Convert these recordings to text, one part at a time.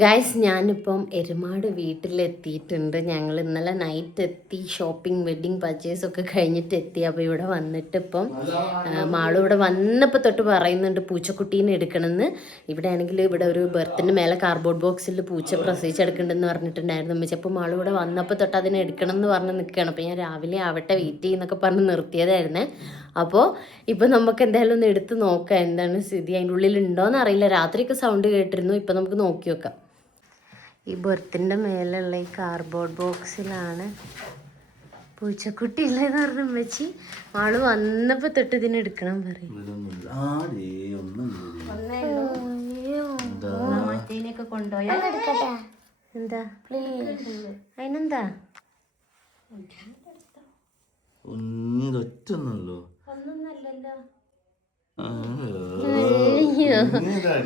Guys, ഞാനിപ്പം എരുമാട് വീട്ടിലെത്തിയിട്ടുണ്ട്. ഞങ്ങൾ ഇന്നലെ നൈറ്റ് എത്തി. ഷോപ്പിംഗ് വെഡ്ഡിങ് പർച്ചേസ് ഒക്കെ കഴിഞ്ഞിട്ട് എത്തി. അപ്പോൾ ഇവിടെ വന്നിട്ട് ഇപ്പം മാളും ഇവിടെ വന്നപ്പോൾ തൊട്ട് പറയുന്നുണ്ട് പൂച്ചക്കുട്ടീനെ എടുക്കണമെന്ന്. ഇവിടെ ആണെങ്കിൽ ഇവിടെ ഒരു ബർത്തിൻ്റെ മേലെ കാർഡ്ബോർഡ് ബോക്സിൽ പൂച്ച പ്രസവിച്ചെടുക്കണമെന്ന് പറഞ്ഞിട്ടുണ്ടായിരുന്നു അമ്മച്ചി. അപ്പോൾ മാളും ഇവിടെ വന്നപ്പോൾ തൊട്ട് അതിനെ എടുക്കണം എന്ന് പറഞ്ഞ് നിൽക്കുകയാണ്. അപ്പോൾ ഞാൻ രാവിലെ ആവട്ടെ വെയിറ്റ് ചെയ്യുന്നൊക്കെ പറഞ്ഞ് നിർത്തിയതായിരുന്നേ. അപ്പോൾ ഇപ്പോൾ നമുക്ക് എന്തായാലും ഒന്ന് എടുത്ത് നോക്കാം എന്താണ് സ്ഥിതി. അതിൻ്റെ ഉള്ളിൽ ഉണ്ടോയെന്ന് അറിയില്ല. രാത്രിയൊക്കെ സൗണ്ട് കേട്ടിരുന്നു. ഇപ്പോൾ നമുക്ക് നോക്കി നോക്കാം. ഈ ബർത്തിൻ്റെ മേലുള്ള ഈ കാർഡ്ബോർഡ് ബോക്സിലാണ് പൂച്ചക്കുട്ടി ഉള്ളതെന്ന് പറഞ്ഞ അമ്മച്ചി. ആള് വന്നപ്പോൾ തൊട്ട് ഇതിനെ എടുക്കണം പറയും. മറ്റേനൊക്കെ കൊണ്ടുപോയാ എന്താ അതിനെന്താ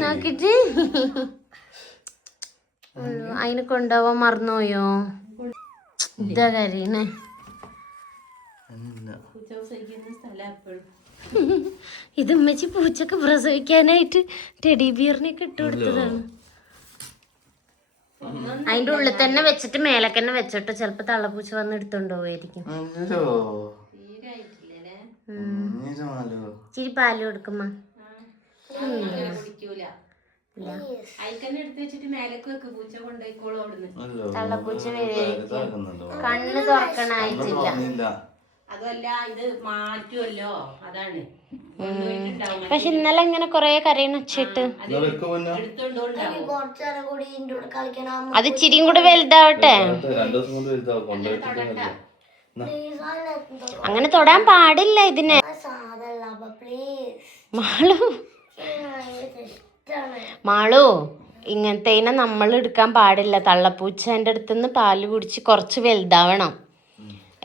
നോക്കിട്ട് അതിനെ കൊണ്ടുപോവാൻ മറന്നുപോയോ? ഇതാ കരീനെ. ഇത് ഉമ്മച്ചി പൂച്ചക്ക് പ്രസവിക്കാനായിട്ട് ടെഡി ബിയറിനെയൊക്കെ ഇട്ട് കൊടുത്തതാണ്. അതിന്റെ ഉള്ളിൽ തന്നെ വെച്ചിട്ട് മേലക്ക് തന്നെ വെച്ചോട്ടോ. ചിലപ്പോ തള്ളപ്പൂച്ച വന്ന് എടുത്തോണ്ട് പോയിരിക്കും. ഇച്ചിരി പാല് കൊടുക്കുമ്മ. തള്ളപ്പൂച്ച കണ്ണ് തുറക്കണായിട്ടില്ല. അതല്ല ഇത് മാറ്റുമല്ലോ, അതാണ്. പക്ഷെ ഇന്നലെ ഇങ്ങനെ കൊറേ കരയണ വെച്ചിട്ട് അത് ഇച്ചിരിയും കൂടെ വലുതാവട്ടെ. അങ്ങനെ തൊടാൻ പാടില്ല ഇതിനെ. മാളു ഇങ്ങനത്തേനെ നമ്മൾ എടുക്കാൻ പാടില്ല. തള്ളപ്പൂച്ചേൻ്റെ അടുത്തുനിന്ന് പാല് കുടിച്ച് കുറച്ച് വലുതാവണം.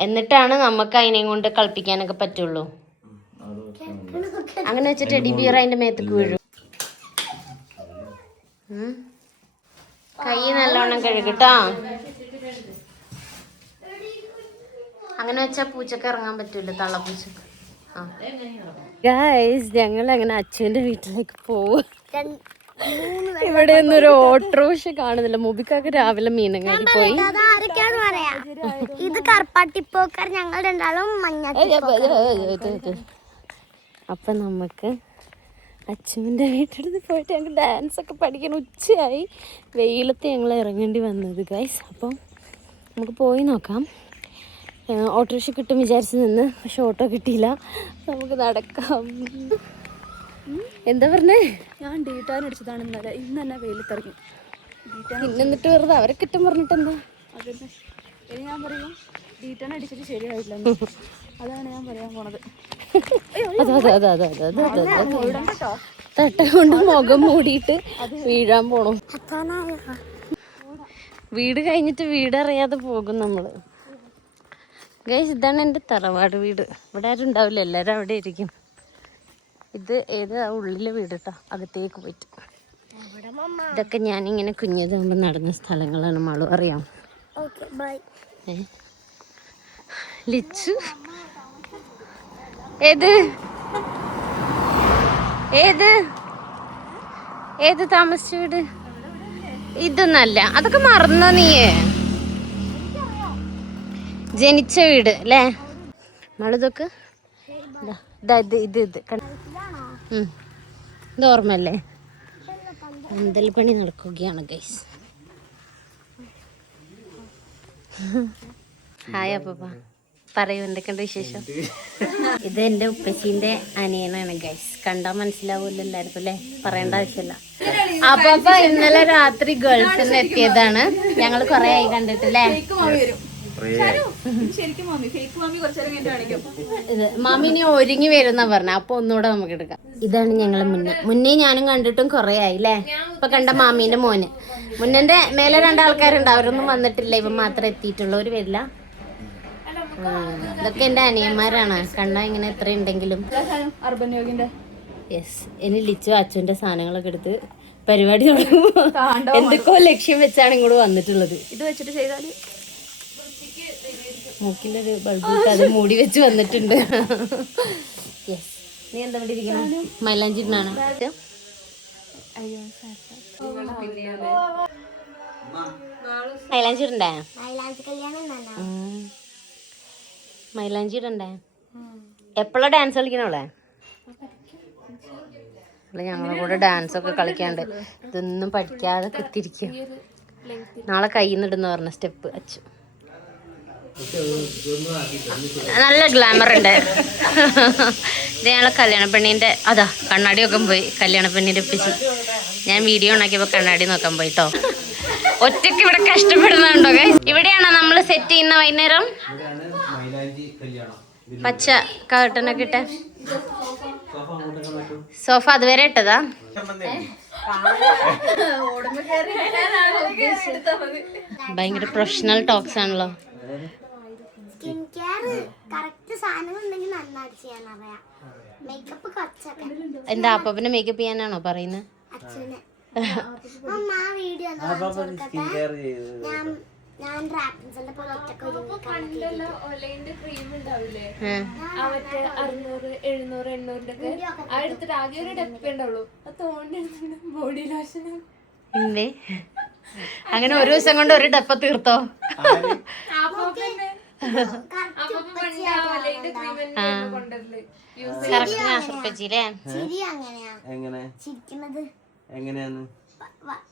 എന്നിട്ടാണ് നമുക്ക് അതിനെയും കൊണ്ട് കളിപ്പിക്കാനൊക്കെ പറ്റുള്ളൂ. അങ്ങനെ വെച്ചിട്ട് ടെഡി ബിയർ അതിന്റെ മേത്തേക്ക് വീഴും. കൈ നല്ലോണം കഴുകട്ടോ. അങ്ങനെ വെച്ചാ പൂച്ചക്ക് ഇറങ്ങാൻ പറ്റൂല, തള്ളപ്പൂച്ചക്ക്. ഗൈസ്, ഞങ്ങൾ അങ്ങനെ അച്ഛൻ്റെ വീട്ടിലേക്ക് പോവും. ഇവിടെ ഒന്നും ഒരു ഓട്ടോറിക്ഷ കാണുന്നില്ല. മുബിക്കൊക്കെ രാവിലെ മീനങ്ങാടി പോയി. ഇത് കറുപ്പാട്ടിപ്പോക്കർ, ഞങ്ങൾ രണ്ടാളും മഞ്ഞ. അപ്പം നമുക്ക് അച്ഛൻ്റെ വീട്ടിൽ പോയിട്ട് ഞങ്ങൾക്ക് ഡാൻസൊക്കെ പഠിക്കാൻ ഉച്ചയായി. വെയിലത്ത് ഞങ്ങൾ ഇറങ്ങേണ്ടി വന്നത് ഗൈസ്. അപ്പം നമുക്ക് പോയി നോക്കാം. ഓട്ടോറിക്ഷ കിട്ടും വിചാരിച്ച് നിന്ന്, പക്ഷെ ഓട്ടോ കിട്ടിയില്ല. നമുക്ക് നടക്കാം. എന്താ പറഞ്ഞേ? ഞാൻ ഡീറ്റാൻ അടിച്ചതാണ് ഇന്നലെ. ഇന്ന് തന്നെ വെയിലത്തിറങ്ങി. എന്നിട്ട് വെറുതെ അവരെ കിട്ടും പറഞ്ഞിട്ട് എന്താ? അതന്നെ ഇനി ഞാൻ പറയും ഡീറ്റാൻ അടിച്ചിട്ട് ശരിയായില്ല. അതാണ് ഞാൻ പറയാൻ പോണത്. തട്ട കൊണ്ട് മുഖം മൂടിയിട്ട് വീഴാൻ പോണം. വീട് കഴിഞ്ഞിട്ട് വീടറിയാതെ പോകും നമ്മള്. ഗൈസ്, ഇതാണ് എൻ്റെ തറവാട് വീട്. ഇവിടെ ആരും ഉണ്ടാവില്ല, എല്ലാവരും അവിടെ ഇരിക്കും. ഇത് ഏതാ ഉള്ളിലെ വീട് കേട്ടോ, അകത്തേക്ക് പോയിട്ട്. ഇതൊക്കെ ഞാനിങ്ങനെ കുഞ്ഞതാകുമ്പോൾ നടന്ന സ്ഥലങ്ങളാണ്. മാളു അറിയാം. ലിച്ചു ഏത് ഏത് ഏത് താമസിച്ച വീട്? ഇതൊന്നല്ല, അതൊക്കെ മറന്നോ നീയേ? ജനിച്ച വീട് അല്ലേ മളിതൊക്കെ? ഇത് ഓർമ്മല്ലേ? പന്തൽ പണി നടക്കുകയാണ് ഗൈസ്. ഹായ് അപ്പ, പറയൂ എന്തൊക്കെയുണ്ട് വിശേഷം? ഇത് എൻ്റെ ഉപ്പച്ചീൻ്റെ അനിയനാണ് ഗൈസ്. കണ്ടാൽ മനസ്സിലാവൂല്ലോ എല്ലാവർക്കും അല്ലേ? പറയേണ്ട ആവശ്യമില്ല. അപ്പ ഇന്നലെ രാത്രി ഗൾഫിൽ നിന്ന് എത്തിയതാണ്. ഞങ്ങൾ കുറേ ആയി കണ്ടിട്ടില്ലേ? മാമിനെ ഒരുങ്ങി വരുന്ന പറഞ്ഞ. അപ്പൊ ഒന്നുകൂടെ നമുക്ക് എടുക്കാം. ഇതാണ് ഞങ്ങള് മുന്നേ ഞാനും കണ്ടിട്ടും കൊറേ ആയില്ലേ. ഇപ്പൊ കണ്ട മാമീന്റെ മോന്. മുന്നന്റെ മേലെ രണ്ടാൾക്കാരുണ്ട്, അവരൊന്നും വന്നിട്ടില്ല. ഇവൻ മാത്രമേ എത്തിയിട്ടുള്ളൂ. ഒരു വരില്ല. ഇതൊക്കെ എന്റെ അനിയന്മാരാണ്. കണ്ടാ ഇങ്ങനെ എത്ര ഉണ്ടെങ്കിലും. യെസ്, ഇനി ലിച്ചു അച്ഛന്റെ സാധനങ്ങളൊക്കെ എടുത്ത് പരിപാടി തുടങ്ങുമ്പോ എന്തൊക്കെയോ ലക്ഷ്യം വെച്ചാണ് ഇങ്ങോട്ട് വന്നിട്ടുള്ളത്. ഇത് വെച്ചിട്ട് ചെയ്താല് മൂക്കിലൊരു ബൾബ് അത് മൂടി വെച്ച് വന്നിട്ടുണ്ട്. യെസ്, നീ എന്താ ഇവിടെ ഇരിക്കണം? മൈലാഞ്ചിട്ടാണ്. മൈലാഞ്ചി ഇടണ്ടേ? മൈലാഞ്ചി കല്യാണം തന്നെ. മൈലാഞ്ചി ഇടണ്ടേ? എപ്പോഴാ ഡാൻസ് കളിക്കണോളെ? ഞങ്ങളെ കൂടെ ഡാൻസ് ഒക്കെ കളിക്കാണ്ട് ഇതൊന്നും പഠിക്കാതെ കുത്തിരിക്കുക. നാളെ കയ്യിൽ നിന്ന് ഇടുന്ന പറഞ്ഞ സ്റ്റെപ്പ് അച്ചു നല്ല ഗ്ലാമർ ഉണ്ട്. ഇത് ഞങ്ങളെ കല്യാണ പെണ്ണിന്റെ അതാ കണ്ണാടിയൊക്കെ പോയി. കല്യാണ പെണ്ണിന്റെ ഒപ്പിച്ച് ഞാൻ വീഡിയോ ഉണ്ടാക്കിയപ്പോ കണ്ണാടി നോക്കാൻ പോയിട്ടോ. ഒറ്റയ്ക്ക് ഇവിടെ കഷ്ടപ്പെടുന്നുണ്ടോ? ഇവിടെയാണോ നമ്മൾ സെറ്റ് ചെയ്യുന്ന വൈകുന്നേരം? പച്ച കർട്ടനൊക്കെ ഇട്ട സോഫ അതുവരെ ഇട്ടതാ. ഭയങ്കര പ്രൊഫഷണൽ ടോക്സ് ആണല്ലോ. സ്കിൻ കെയർ കറക്റ്റ് സാധനങ്ങൾ ഉണ്ടെങ്കിൽ നന്നായിട്ട് ചെയ്യാൻ അറിയാം. മേക്കപ്പ് കുറച്ചൊക്കെ. എന്താ അപ്പനെ മേക്കപ്പ് ചെയ്യാനാണോ പറയുന്നത്? അച്ഛനെ അമ്മ വീഡിയോ ഒന്ന് കാണിച്ചു കൊടുക്കട്ടെ. ഞാൻ റാപ്പിൻസിന്റെ പോലെ ഒറ്റക്ക് ഒലൈന്റെ ക്രീം ഉണ്ടാവില്ലേ, മറ്റേ 600, 700, 800 ഒക്കെ അടുത്തിട്ട് ആകെ ഒരു ഡെപ്പ് ഉണ്ടാവുള്ളൂ. അത് തോണ്ടി ബോഡി ലോഷൻ. അങ്ങനെ ഒരു ദിവസം കൊണ്ട് ഒരു ഡപ്പ തീർത്തോ?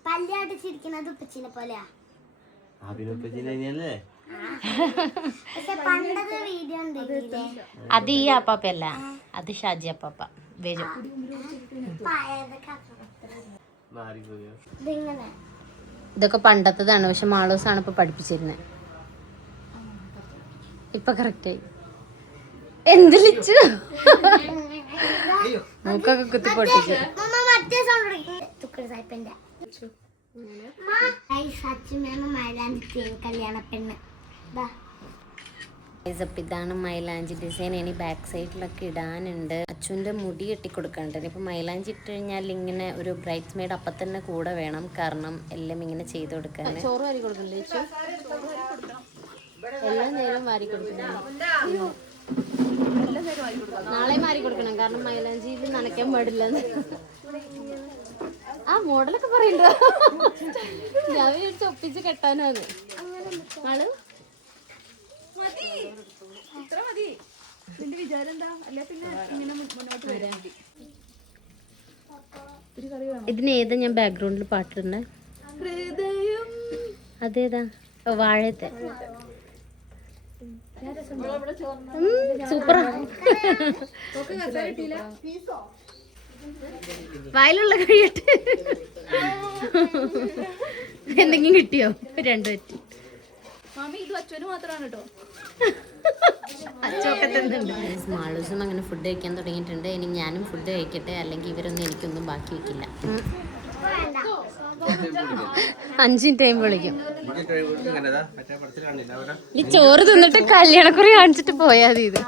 പല്ലായിട്ട് ചിരിക്കുന്നത് ഉപ്പച്ചിനെ പോലെയാ. അത് ഈ അപ്പാപ്പല്ല, അത് ഷാജി അപ്പാപ്പ വരും. ഇതൊക്കെ പണ്ടത്തതാണ്, പക്ഷെ മാളൂസാണ് ഇപ്പൊ പഠിപ്പിച്ചിരുന്നത്. ഇപ്പൊ കറക്റ്റായി. എന്തിലിച്ചു മൂക്കൊക്കെ കുത്തി പൊട്ടിച്ചു. ഇതാണ് മൈലാഞ്ചി ഡിസൈൻ. ഇനി ബാക്ക് സൈഡിലൊക്കെ ഇടാനുണ്ട്. അച്ഛൻ്റെ മുടി കെട്ടിക്കൊടുക്കണ്ടേ. ഇപ്പൊ മൈലാഞ്ചി ഇട്ട് കഴിഞ്ഞാൽ ഇങ്ങനെ ഒരു ബ്രൈറ്റ്സ് മെയ്ഡ് അപ്പം തന്നെ കൂടെ വേണം, കാരണം എല്ലാം ഇങ്ങനെ ചെയ്ത് കൊടുക്കാൻ. ചോറ് വാരി കൊടുക്കണ്ടേ? എല്ലാ നേരം വാരി കൊടുക്കണം. നാളെ മാറി കൊടുക്കണം, കാരണം മൈലാഞ്ചിയിൽ നനയ്ക്കാൻ പാടില്ല. ആ മോഡലൊക്കെ പറയണ്ടോ? ഞാൻ വിചാരിച്ച് ഒപ്പിച്ച് കെട്ടാനാണ്. ആള് ഇതിന് ഏതാ ഞാൻ ബാക്ക്ഗ്രൗണ്ടിൽ പാട്ടിട്ടുണ്ട്? അതേതാ? വാഴത്തെ. സൂപ്പറാ. വായിലുള്ള കഴിയട്ടെ. എന്തെങ്കിലും കിട്ടിയോ? രണ്ടു പറ്റി. മാളൂസും അങ്ങനെ ഫുഡ് കഴിക്കാൻ തുടങ്ങിയിട്ടുണ്ട്. ഇനി ഞാനും ഫുഡ് കഴിക്കട്ടെ, അല്ലെങ്കിൽ ഇവരൊന്നും എനിക്കൊന്നും ബാക്കി വെക്കില്ല. 5 ടൈം വിളിക്കും. ഈ ചോറ് തിന്നിട്ട് കല്യാണക്കുറി കാണിച്ചിട്ട് പോയാ മതി. ഇത്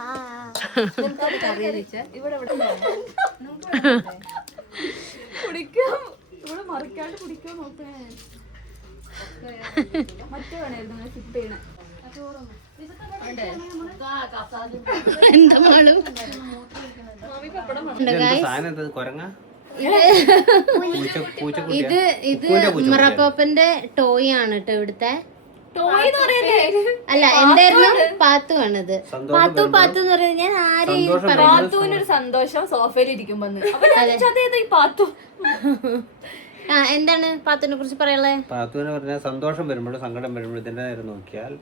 എന്താ മാളു? ഇത് മിറക്കോപ്പന്റെ ടോയ് ആണ് കേട്ടോ. ഇവിടുത്തെ അല്ല, എന്തായിരുന്നു? പാത്തു ആണിത്. പാത്തു എന്ന് പറയുന്നത് ഞാൻ ആരെയും പാത്തുവിനൊരു സന്തോഷം സോഫയിൽ ഇരിക്കുമ്പോ. എന്താണ് പാത്തുവിനെ കുറിച്ച് പറയാനുള്ളത്? പാത്തുവിനെ പറഞ്ഞാൽ സന്തോഷം വരുമ്പോഴും സങ്കടം വരുമ്പോഴും ഇതിന്റെ നേരെ നോക്കിയാൽ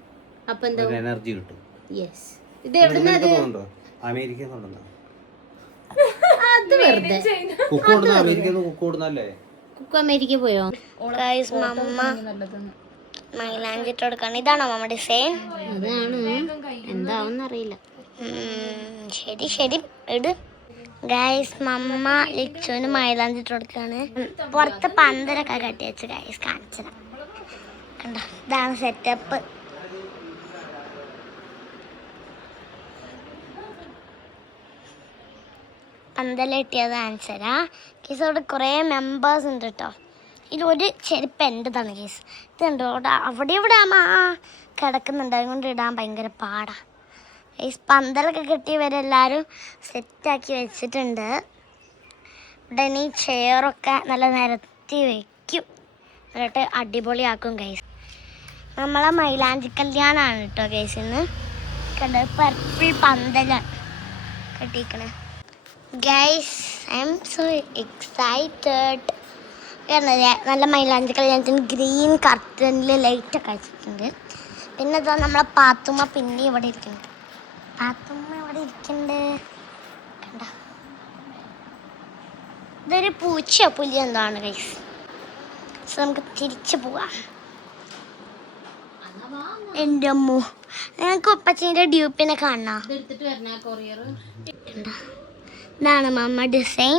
അപ്പൊ എന്താ എനർജി കിട്ടും. യെസ്. ഇത് എവിടുന്നോ? അമേരിക്കയിൽ നിന്നുണ്ടോ? അത് വെറുതെ കുക്ക് കൊടുന്ന അമേരിക്കയിൽ കുക്ക് കൊടുന്നല്ലേ? കുക്ക് അമേരിക്ക പോയോ? മൈലാഞ്ചിട്ട് കൊടുക്കാണ്. ഇതാണോ മമ്മ ഡിസൈൻ? അതാണ്. എന്താവെന്ന് അറിയില്ല. ശരി ശരി ഇട്. ഗൈസ് മമ്മ ലിച്ചുവിന് മൈലാഞ്ചിട്ട് കൊടുക്കാണ്. പുറത്ത് പന്തലൊക്കെ കട്ടി വെച്ച് ഗൈസ് കാണിച്ചത് കണ്ടോ. ഇതാണ് സെറ്റപ്പ്. പന്തലിട്ടിയത് കാണിച്ചരാ. കേസ് അവിടെ കുറേ മെമ്പേഴ്സ് ഉണ്ട് കേട്ടോ. ഇതിലൊരു ചെരുപ്പ് എൻ്റെതാണ് കേസ്. ഇത് കണ്ടോ അവിടെ ഇവിടെ കിടക്കുന്നുണ്ട്, അതുകൊണ്ട് ഇടാൻ ഭയങ്കര പാടാണ്. ഈ പന്തലൊക്കെ കെട്ടിയവരെല്ലാവരും സെറ്റാക്കി വെച്ചിട്ടുണ്ട്. ഇവിടെ ഇനി ചെയറൊക്കെ നല്ല നിരത്തി വയ്ക്കും. എന്നിട്ട് അടിപൊളിയാക്കും ഗൈസ്. നമ്മളെ മൈലാഞ്ചി കല്യാണമാണ് കേട്ടോ ഗൈസ്. ഇന്ന് കണ്ട പർപ്പിൾ പന്തലാണ് കെട്ടിക്കണേ guys. I am so excited. നല്ല മൈലാഞ്ചി കല്യാണത്തിന് ഗ്രീൻ കർട്ടനിൽ ലൈറ്റൊക്കെ വെച്ചിട്ടുണ്ട്. പിന്നെ ഇതാ നമ്മളെ പാത്തുമ്മ പിന്നെ ഇവിടെ ഇരിക്കുന്നുണ്ട്. പാത്തുമ്മ ഇവിടെ ഇരിക്കുന്നുണ്ട് കണ്ട. ഇതൊരു പൂച്ചയോ പുലിയോ എന്താണ് ഗൈസ്. സോ നമുക്ക് തിരിച്ചു പോവാം. എൻ്റെ അമ്മോ, ഞങ്ങൾക്ക് ഉപ്പച്ചീൻ്റെ ഡ്യൂപ്പിനെ കാണാം. ഇതാണ് മമ്മ ഡിസൈൻ.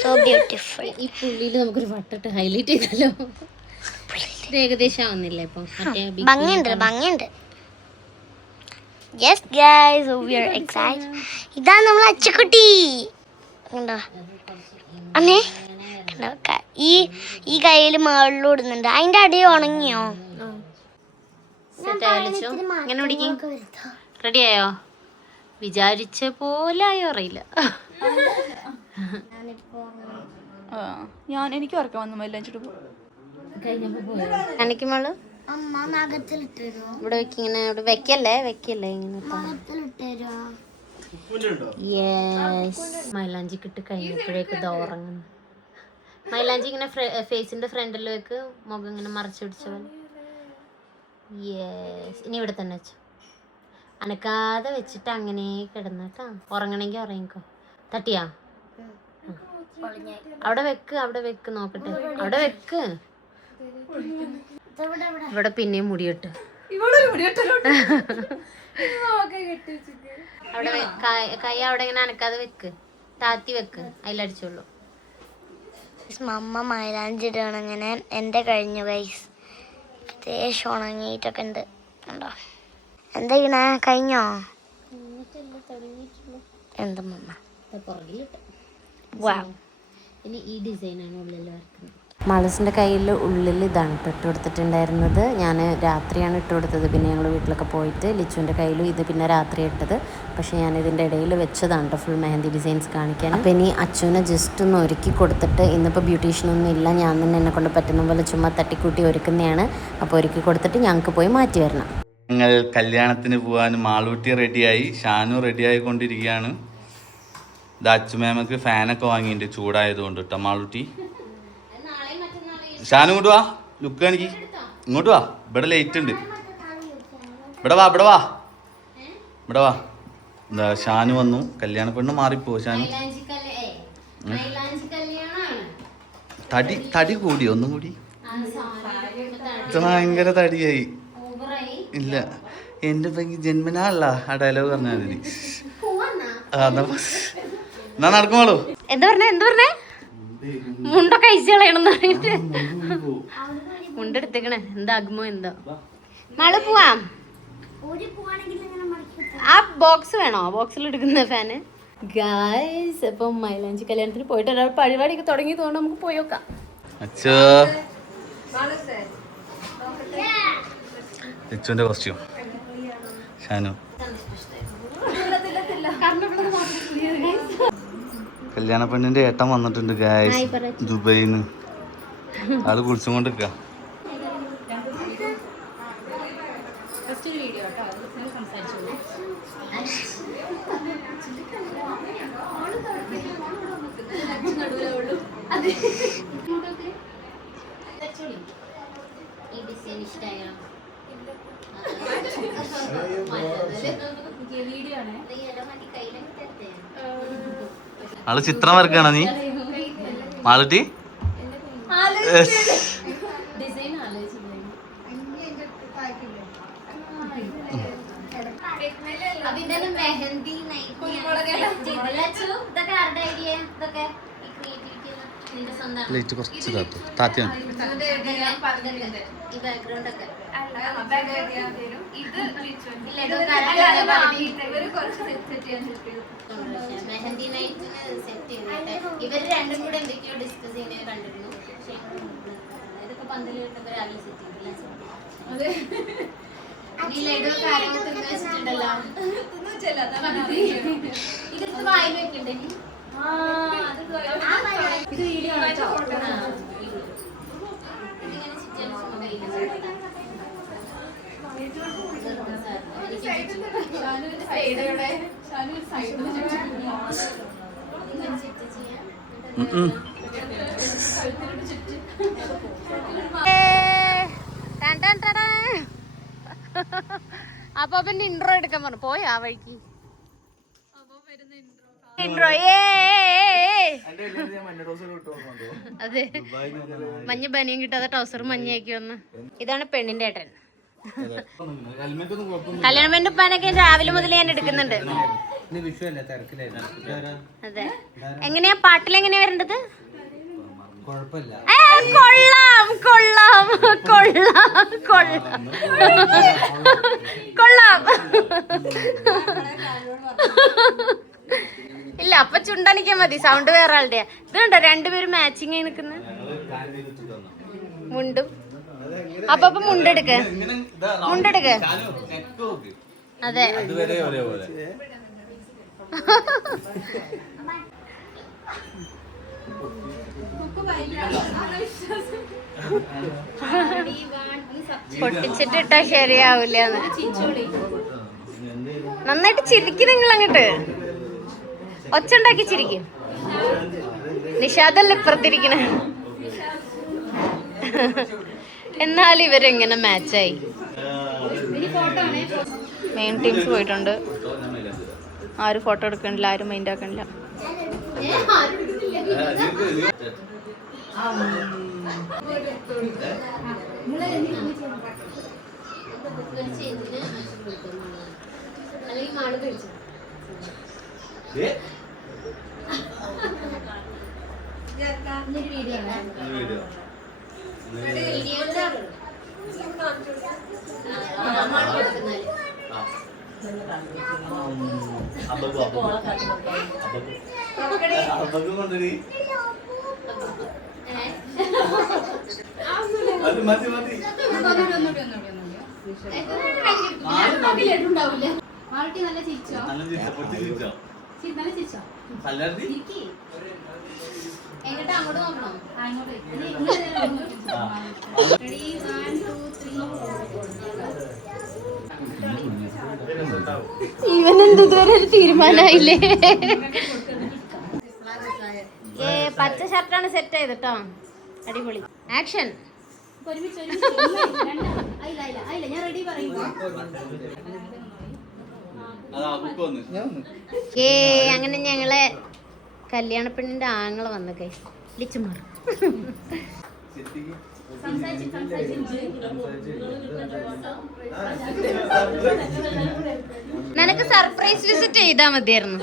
So beautiful. ഈ പുള്ളിയിൽ നമുക്കൊരു വട്ടിട്ട് ഹൈലൈറ്റ് ചെയ്താലോ? ഏകദേശം ആവുന്നില്ല ഇപ്പൊ? ഭംഗിയുണ്ട്. Yes guys, we are excited. ഇതാണ് നമ്മൾ അച്ചുക്കുട്ടി. കണ്ടോ അമ്മേ, കണ്ടോ ഈ കയ്യിൽ മേളിലും ഇടുന്നുണ്ട്. അതിന്റെ അടി ഉണങ്ങിയോ? ഇങ്ങനെ പിടിക്കും. റെഡിയായോ? വിചാരിച്ച പോലെ ആയോ അറിയില്ല. എനിക്ക് ഉറക്കം വന്നു മൈലാഞ്ചിട്ട് കാണിക്കുമ്പോള് ഇവിടെ വെക്കിങ്ങനെ ഇവിടെ വെക്കല്ലേ ഇങ്ങനെ. യെസ്, മൈലാഞ്ചി കിട്ടി കഴിഞ്ഞപ്പോഴേക്ക് ഇത് ഉറങ്ങുന്നു. മൈലാഞ്ചി ഇങ്ങനെ ഫേസിന്റെ ഫ്രണ്ടിൽ വെക്ക്, മുഖം ഇങ്ങനെ മറച്ചു പിടിച്ച പോലെ. യെസ്, ഇനി ഇവിടെ തന്നെ വെച്ചു അനക്കാതെ വെച്ചിട്ട് അങ്ങനെ കിടന്നിട്ടാ. ഉറങ്ങണമെങ്കിൽ ഉറങ്ങിക്കോ. തട്ടിയാ? അവിടെ വെക്ക് നോക്കട്ടെ. അവിടെ വെക്ക്. ഇവിടെ പിന്നെയും മുടിയിട്ട് അവിടെ കൈ അവിടെ ഇങ്ങനെ അനക്കാതെ വെക്ക്, താത്തി വെക്ക്, അതിലടിച്ചോളൂ. മമ്മ മൈലാഞ്ചി ഇടണം. ഇങ്ങനെ എൻ്റെ കഴിഞ്ഞു ഗൈസ്. അത്യാവശ്യം ഉണങ്ങിയിട്ടൊക്കെ ഉണ്ട്. ഉണ്ടോ എന്താ ചെയ്യണേ? കഴിഞ്ഞോ? എന്താ മമ്മ ഇനി ഈ ഡിസൈനാണ് ഉള്ളിൽ വരക്കുന്നത്. മാളസിൻ്റെ കയ്യിൽ ഉള്ളിൽ ഇതാണ് ഇട്ട് കൊടുത്തിട്ടുണ്ടായിരുന്നത്. ഞാൻ രാത്രിയാണ് ഇട്ട് കൊടുത്തത്. പിന്നെ ഞങ്ങൾ വീട്ടിലൊക്കെ പോയിട്ട് ലിച്ചുവിൻ്റെ കയ്യിലും ഇത് പിന്നെ രാത്രി ഇട്ടത്. പക്ഷേ ഞാൻ ഇതിൻ്റെ ഇടയിൽ വെച്ചതാണ് കേട്ടോ ഫുൾ മെഹന്തി ഡിസൈൻസ് കാണിക്കാൻ. അപ്പോൾ ഇനി അച്ചുവിനെ ജസ്റ്റ് ഒന്ന് ഒരുക്കി കൊടുത്തിട്ട്, ഇന്നിപ്പോൾ ബ്യൂട്ടീഷ്യനൊന്നും ഇല്ല, ഞാൻ തന്നെ എന്നെ കൊണ്ട് പറ്റുന്ന പോലെ ചുമ്മാ തട്ടിക്കൂട്ടി ഒരുക്കുന്നതാണ്. അപ്പോൾ ഒരുക്കി കൊടുത്തിട്ട് ഞങ്ങൾക്ക് പോയി മാറ്റി വരണം. ഞങ്ങൾ കല്യാണത്തിന് പോകാൻ മാളൂട്ടി റെഡിയായി, ഷാനു റെഡിയായി കൊണ്ടിരിക്കുകയാണ്. ഇത് അച്ചുമേമക്ക് ഫാനൊക്കെ വാങ്ങിയിട്ടുണ്ട് ചൂടായതുകൊണ്ട് കേട്ടോ. മാളൂട്ടി ഷാനു ഇങ്ങോട്ട് വാ, ലുക്ക് കാണിക്ക്. ഇങ്ങോട്ട് വാ, ഇവിടെ ലേറ്റ് ഉണ്ട്. ഇവിടെ വാ. എന്താ ഷാനു വന്നു. കല്യാണ പെണ്ണ് മാറിപ്പോ ഷാനു. തടി കൂടി ഒന്നും കൂടി. ഇത് ഭയങ്കര തടിയായി. ഇല്ല, എന്റെ ഭംഗി ജന്മനാളല്ല. ആ ഡയലോഗ് പറഞ്ഞാൽ മതി. എന്നാ നടക്കുമോളൂ. എന്താ പറഞ്ഞേ? മുണ്ടൊക്കെ അയച്ചു കളയണമെന്ന് പറഞ്ഞിട്ട് മുണ്ടെടുത്തേക്കണേ. എന്താ അഗ്മോ എന്താ? നാളെ പോവാം. ആ ബോക്സ് വേണോ? ബോക്സിൽ എടുക്കുന്ന ഫാന്. ഗായ്സ്, ഇപ്പം മൈലാഞ്ചി കല്യാണത്തിന് പോയിട്ട് ഒരാൾ പരിപാടിയൊക്കെ തുടങ്ങി തോന്നുന്നു. നമുക്ക് പോയി നോക്കാം. ലിച്ചുവിന്റെ കോസ്റ്റ്യൂം ഷാനു. കല്യാണ പെണ്ണിന്റെ ഏട്ടൻ വന്നിട്ടുണ്ട് ഗായ്സ്, ദുബൈന്ന്. ആള് കുളിച്ചും കൊണ്ടിരിക്ക. ആള് ചിത്രം വരക്കാണോ നീ മാളൂട്ടി? ലൈറ്റ് കുറച്ച് താത്തി മെഹന്തി നൈറ്റിന് സെറ്റ് ചെയ്തിട്ട് ഇവര് രണ്ടും കൂടെ എന്തൊക്കെയോ ഡിസ്കസ് ചെയ്യുന്നത് കണ്ടിരുന്നു. പക്ഷേ ഇതൊക്കെ പന്തല് കിട്ടുമ്പോൾ രാവിലെ സെറ്റ് ചെയ്തില്ല. ഈ ലഡു കാര്യങ്ങൾ തിന്നു വെച്ചിട്ടുണ്ടല്ലോ. ഇതെടുത്ത് വായിൽ വെക്കണ്ടേ? അപ്പൊ പിന്നെ ഇൻട്രോ എടുക്കാൻ പറഞ്ഞു പോയി ആ വഴിക്ക് ഇൻട്രോ അതെ മഞ്ഞ ബനിയും കിട്ടാതെ ടൗസർ മഞ്ഞയാക്കി വന്ന് ഇതാണ് പെണ്ണിന്റെ ഏട്ടൻ കല്യാണം ഉപ്പാനൊക്കെ രാവിലെ മുതൽ ഞാൻ എടുക്കുന്നുണ്ട് അതെ എങ്ങനെയാ പാട്ടിലെങ്ങനെയാ വരേണ്ടത് കൊള്ളാം കൊള്ളാം കൊള്ളാം കൊള്ളാം കൊള്ളാം ഇല്ല അപ്പൊ ചുണ്ടനിക്കാൻ മതി സൗണ്ട് വേറെ ആളുടെ ഇത് കണ്ടോ രണ്ടുപേരും മാച്ചിങ് ആയി നിക്കുന്ന മുണ്ടും അപ്പൊ മുണ്ടെടുക്ക മുണ്ടെടുക്ക അതെ പൊട്ടിച്ചിട്ട് ഇട്ടാ ശരിയാവൂല നന്നായിട്ട് ചിരിക്കും നിങ്ങൾ അങ്ങോട്ട് ഒച്ച ഉണ്ടാക്കി ചിരിക്കും നിഷാദല്ല ഇപ്പുറത്തിരിക്കണ എന്നാലും ഇവരെങ്ങനെ മാച്ചായി മെയിൻ ടീംസ് പോയിട്ടുണ്ട് ആരും ഫോട്ടോ എടുക്കണില്ല ആരും മൈൻഡ് ആക്കണില്ല ഇവനെന്ത് ഇതുവരെ ഒരു തീരുമാനമായില്ലേ പച്ച ഷർട്ടാണ് സെറ്റ് ചെയ്തിട്ടോ അടിപൊളി ആക്ഷൻ അങ്ങനെ ഞങ്ങളെ കല്യാണ പെണ്ണിന്റെ ആങ്ങളെ വന്നൊക്കെ ലിച്ചുമാർ നിനക്ക് സർപ്രൈസ് വിസിറ്റ് ചെയ്താ മതിയായിരുന്നു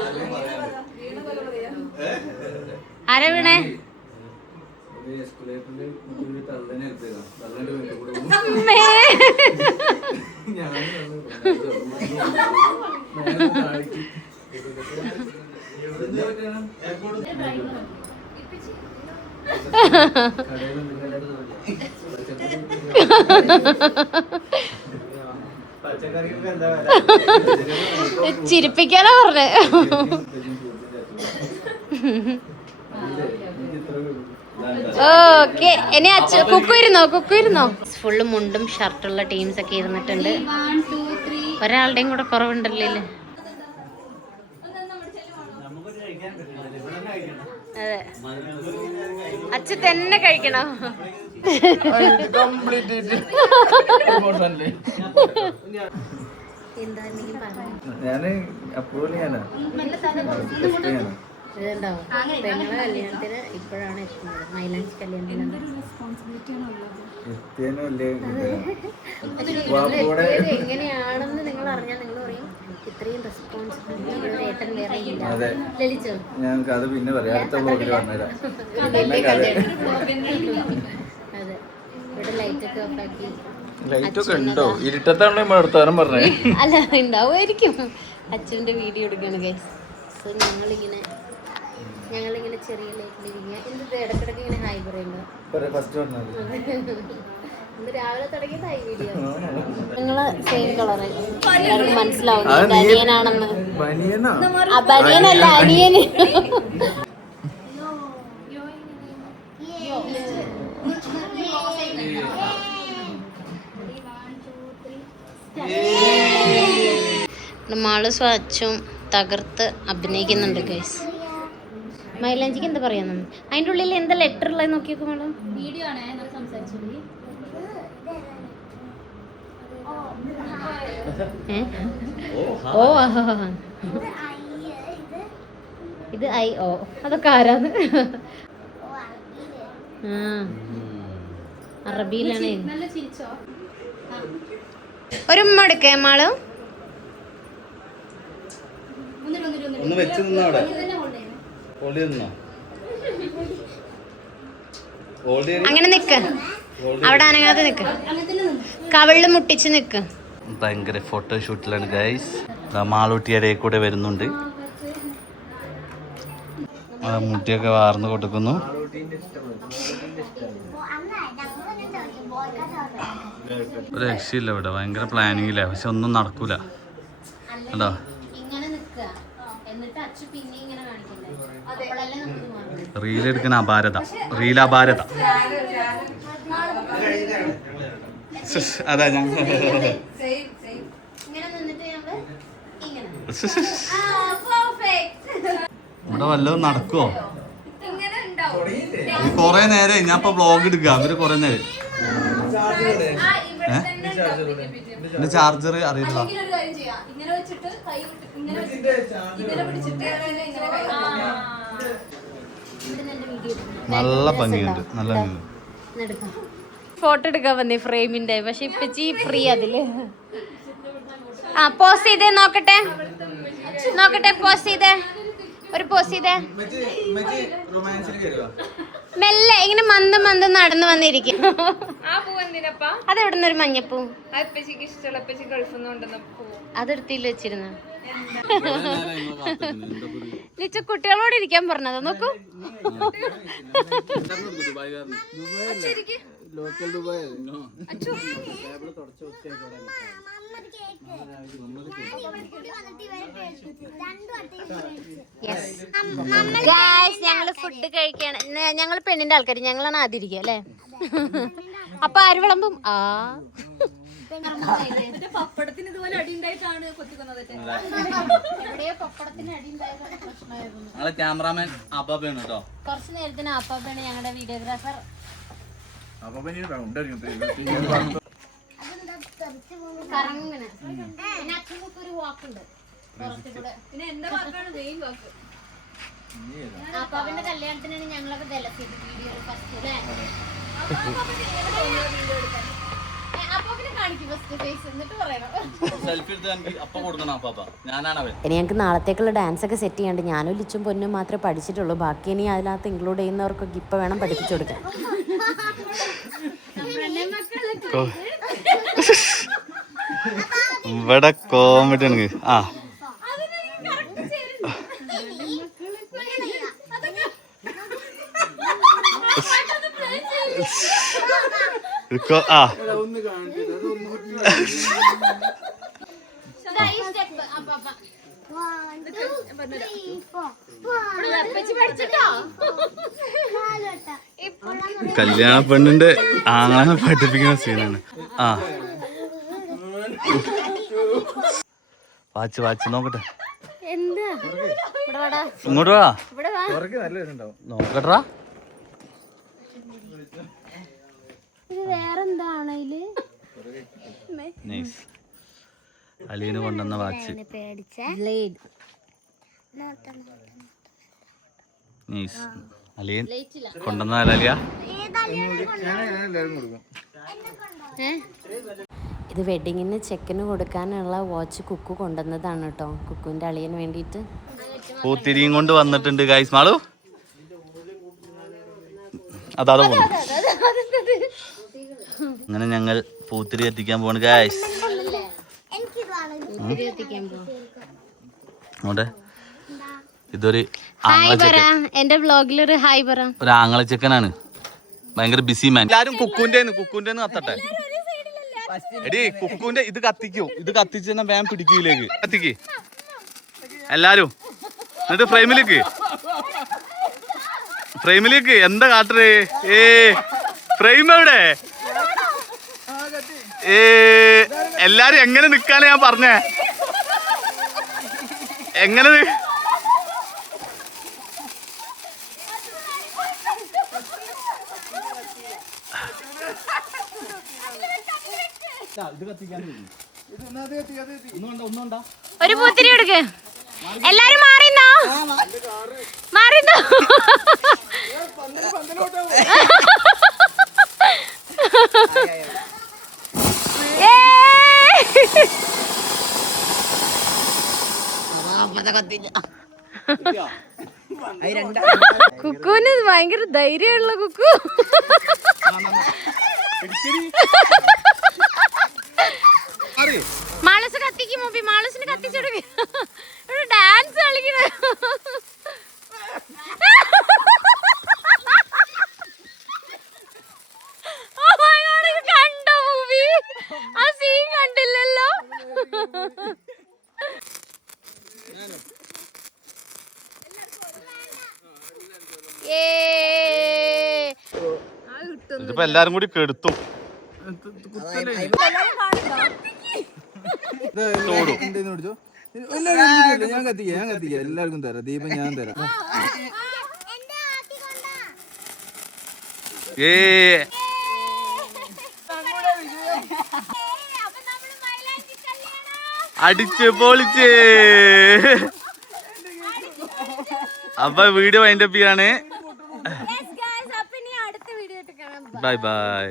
ആരാ വീണേ ചിരിപ്പിക്കാനാ പറഞ്ഞേ ഓക്കെ ഇനി കുക്കുയിരുന്നോ ഫുള്ള് മുണ്ടും ഷർട്ടുള്ള ടീംസ് ഒക്കെ ഇരുന്നിട്ടുണ്ട് ഒരാളുടെയും കൂടെ കുറവുണ്ടല്ലോ അതെ അച്ഛ തന്നെ കഴിക്കണോ ഇതുണ്ടാവും പെങ്ങളെ കല്യാണത്തിന് ഇപ്പോഴാണ് എത്തുന്നത് മൈലാഞ്ചി കല്യാണത്തിന് എങ്ങനെയാണെന്ന് നിങ്ങൾ അറിഞ്ഞാൽ നിങ്ങൾ പറയും ഇത്രയും റെസ്പോൺസിബിലിറ്റി ഒരു ഏട്ടൻ വേറെ ഇല്ല ലലിച്ചോ ഞങ്ങൾക്ക് അത് പിന്നെ പറയാം അടുത്ത ബ്ലോഗിൽ പറഞ്ഞുതരാം അതെ ഇവിടെ ലൈറ്റ് ഒക്കെ ഓഫാക്കി ലൈറ്റൊക്കെ ഉണ്ടോ ഇരുട്ടത്താണോ നമ്മൾ അടുത്താരം പറഞ്ഞേ അല്ല ഉണ്ടാവുമായിരിക്കും അച്ഛൻ്റെ വീഡിയോ എടുക്കാണ് ഗൈസ് സോ ഞങ്ങളിങ്ങനെ ചെറിയ ലൈറ്റിലിരിക്കുക എന്ത് ഇടക്കിടക്ക് ഇങ്ങനെ ഹായ് പറയുന്നത് ഇന്ന് രാവിലെ തുടങ്ങിയത് ഹായ് വീഡിയോ നിങ്ങള് സെയിം കളറ് എല്ലാവർക്കും മനസ്സിലാവും അനിയനാണെന്ന് ബനിയനല്ല അനിയന് മാള് സ്വച്ചും തകർത്ത് അഭിനയിക്കുന്നുണ്ട് ഗൈസ്. മൈലാഞ്ചിക്ക് എന്താ പറയാ അതിൻ്റെ ഉള്ളിൽ എന്താ ലെറ്റർ ഉള്ളത് നോക്കിയൊക്കെ മാഡം. വീഡിയോ ആണ് സംസാരിച്ചത്. ഓ ഇത് ഐ ഓ അതൊക്കെ ആരാന്ന്? ആ അറബിയിലാണ്. ഒരു ഉമ്മ എടുക്കേ മാള്. ഒന്ന് വെച്ച് നിന്നവിടെ അങ്ങനെ നിക്ക്, അവിടെ അനങ്ങാതെ നിക്ക്, കവിളില് മുട്ടിച്ച് നിക്ക്. ഭയങ്കര ഫോട്ടോഷൂട്ടിലാണ് ഗൈസ്. മാളൂട്ടിയുടെ കൂടെ വരുന്നുണ്ട്. മുട്ടിയൊക്കെ വാർന്ന് കൊടുക്കുന്നു. ഒരു രക്ഷയില്ല ഇവിടെ, ഭയങ്കര പ്ലാനിങ്ങില്ല, പക്ഷെ ഒന്നും നടക്കൂല. കേട്ടോ റീലെടുക്കുന്ന അപാരത, റീലപാരത. അതാ ഞാൻ ഇവിടെ വല്ലതും നടക്കുവോ? കൊറേ നേരം ഞാൻ ഇപ്പൊ വ്ളോഗ് എടുക്കുക. അവര് കൊറേ നേരം എന്റെ ചാർജർ അറിയില്ല. നല്ല ഭംഗിയുണ്ട്, നല്ല ഭംഗി. ഫോട്ടോ എടുക്കാൻ വന്നേ ഫ്രെയിമിന്റെ, പക്ഷെ ഇപ്പച്ചി ഫ്രീ അതില്. ആ പോസ്റ്റ് ചെയ്തേ നോക്കട്ടെ, നോക്കട്ടെ പോസ്റ്റ് ചെയ്തേ, ഒരു പോസ്റ്റ് ചെയ്തേ. മെല്ലെ ഇങ്ങനെ മന്ദം മന്ദം നടന്നു വന്നിരിക്കും. അതെവിടെ നിന്ന് ഒരു മഞ്ഞപ്പൂ? അതെടുത്തില്ല വെച്ചിരുന്ന ലിച്ച കുട്ടികളോട് ഇരിക്കാൻ പറഞ്ഞതാ. നോക്കൂ ഞങ്ങള് ഫുഡ് കഴിക്കാണ്. ഞങ്ങള് പെണ്ണിന്റെ ആൾക്കാർ, ഞങ്ങളാണ് ആദ്യം ഇരിക്കുക അല്ലേ. അപ്പൊ ആര് വിളമ്പും? ആ പപ്പടത്തിന് ഇതുപോലെ അടി ഉണ്ടായിട്ടാണ് കൊത്തിക്കുന്നത്. പപ്പടത്തിന് അടി ഉണ്ടായതാണ് ക്യാമറാമാൻ അപ്പാപ്പയാണ് കേട്ടോ. കുറച്ച് നേരത്തിന് അപ്പാപ്പയാണ് ഞങ്ങളുടെ വീഡിയോഗ്രാഫർ. കറങ്ങനെ പിന്നെ അച്ഛനൊക്കെ ഒരു വാക്കുണ്ട് പുറത്തുകൂടെ. പിന്നെ എന്റെ വാക്കാണ് മെയിൻ വാക്ക്. അപ്പാപ്പന്റെ കല്യാണത്തിനാണ് ഞങ്ങളൊക്കെ ദലസിയത് വീഡിയോ ഫസ്റ്റ് അല്ലേ. ഇനി ഞങ്ങൾക്ക് നാളത്തേക്കുള്ള ഡാൻസ് ഒക്കെ സെറ്റ് ചെയ്യാണ്ട്. ഞാനും ലിച്ചും പൊന്നും മാത്രമേ പഠിച്ചിട്ടുള്ളൂ. ബാക്കി ഇനി അതിനകത്ത് ഇൻക്ലൂഡ് ചെയ്യുന്നവർക്കൊക്കെ ഇപ്പൊ വേണം പഠിപ്പിച്ചു കൊടുക്കാൻ. ഇവിടെ കോമഡി ആണ്. ആ ആ കല്യാണ പെണ്ണിന്റെ ആങ്ങളെ പഠിപ്പിക്കുന്ന സീനാണ്. ആ വാച്ച് വാച്ച് നോക്കട്ടെ. ഇങ്ങോട്ട് വാ നോക്കട്ടാ. അലീന് കൊണ്ടുവന്ന വാച്ച്. അലീൻ കൊണ്ടുവന്ന അലിയ. ഇത് വെഡിങ്ങിന് ചെക്കന് കൊടുക്കാനുള്ള വാച്ച് കുക്കു കൊണ്ടുവന്നതാണ് കേട്ടോ, കുക്കുവിന്റെ അളിയന് വേണ്ടിയിട്ട്. പൂത്തിരിയും കൊണ്ട് വന്നിട്ടുണ്ട് ഗൈസ്. മാളു അതാ പോകുന്നു. അങ്ങനെ ഞങ്ങൾ പൂത്തിരി എത്തിക്കാൻ പോവാണ് ഗൈസ്. ഇതൊരു എന്റെ വ്ലോഗിലൊരു ഹായ് പറ. ഒരു ആങ്ങള ചെക്കനാണ്, ഭയങ്കര ബിസി മാൻ. എല്ലാരും കുക്കുന്റെ കത്തട്ടെ. എടി കുക്കുന്റെ ഇത് കത്തിക്കൂ, ഇത് കത്തിച്ച് വേം പിടിക്കൂലേക്ക് കത്തിക്ക് എല്ലാരും. എന്നിട്ട് ഫ്രെയിമിലേക്ക് എന്താ കാട്ടേ? ഫ്രെയിം എവിടെ? എല്ലാരും എങ്ങനെ നിക്കാനാ ഞാൻ പറഞ്ഞേ. എങ്ങനെ ഒരു പൂത്തിരി എടുക്ക്. എല്ലാരും മാറിന്നോ മാറിന്നോ. കുക്കുവിന് ഭയങ്കര ധൈര്യമുള്ള കുക്കു. മാളസ് കത്തിക്ക് മൂപ്പി, മാളസിന് കത്തിച്ചെടുക്ക. ഡാൻസ് കളിക്കണ കണ്ടോ മൂവി? ആ സീൻ കണ്ടില്ലല്ലോ. ഇതിപ്പോ എല്ലാരും കൂടി കെടുത്തു. ഞാൻ കത്തിക്കാം എല്ലാവർക്കും തരാം. ദീപം ഞാൻ തരാം. അടിച്ച് പൊളിച്ച്. അപ്പൊ വീഡിയോ വൈൻഡപ്പ് ചെയ്യാണ്. Bye bye.